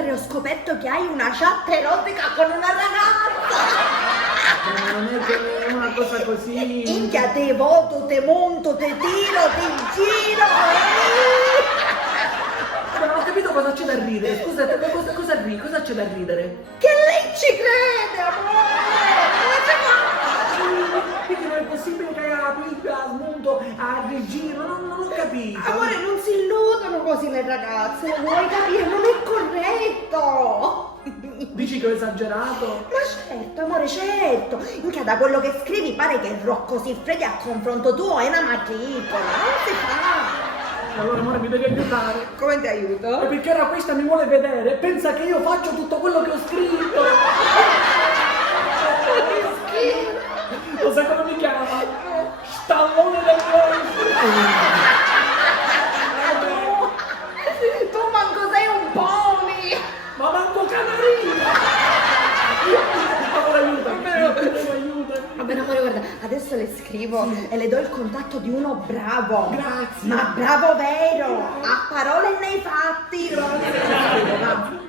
mettere ho scoperto che hai una chat erotica con una ragazza. Non è che è una cosa così. Minchia, te voto, te monto, te tiro, ti giro. Ma non ho capito cosa c'è da ridere. Scusate, ma cosa c'è da ridere? Che lei ci crede, amore. Quindi non è possibile che abbia smunto a giro, non ho capito. Amore, non si illudono così le ragazze, lo vuoi capire? Non è corretto! Dici che ho esagerato? Ma certo, amore, certo! Minchia, da quello che scrivi pare che Rocco Siffredi a confronto tuo è una matricola, non si fa! Allora amore mi devi aiutare. Come ti aiuto? E perché ora questa mi vuole vedere, pensa che io faccio tutto quello che ho scritto. Lo sai come mi chiama? Stallone del Tu manco sei un pony! Ma manco canarino! Allora aiutami. Va bene, amore, guarda, adesso le scrivo e le do il contatto di uno bravo. Grazie. Ma bravo vero, a parole e nei fatti. Grazie.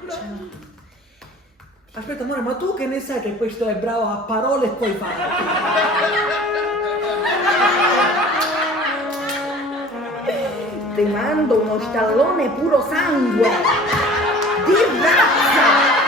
Aspetta amore, ma tu che ne sai che questo è bravo a parole e poi fare? Ti mando uno stallone puro sangue di razza.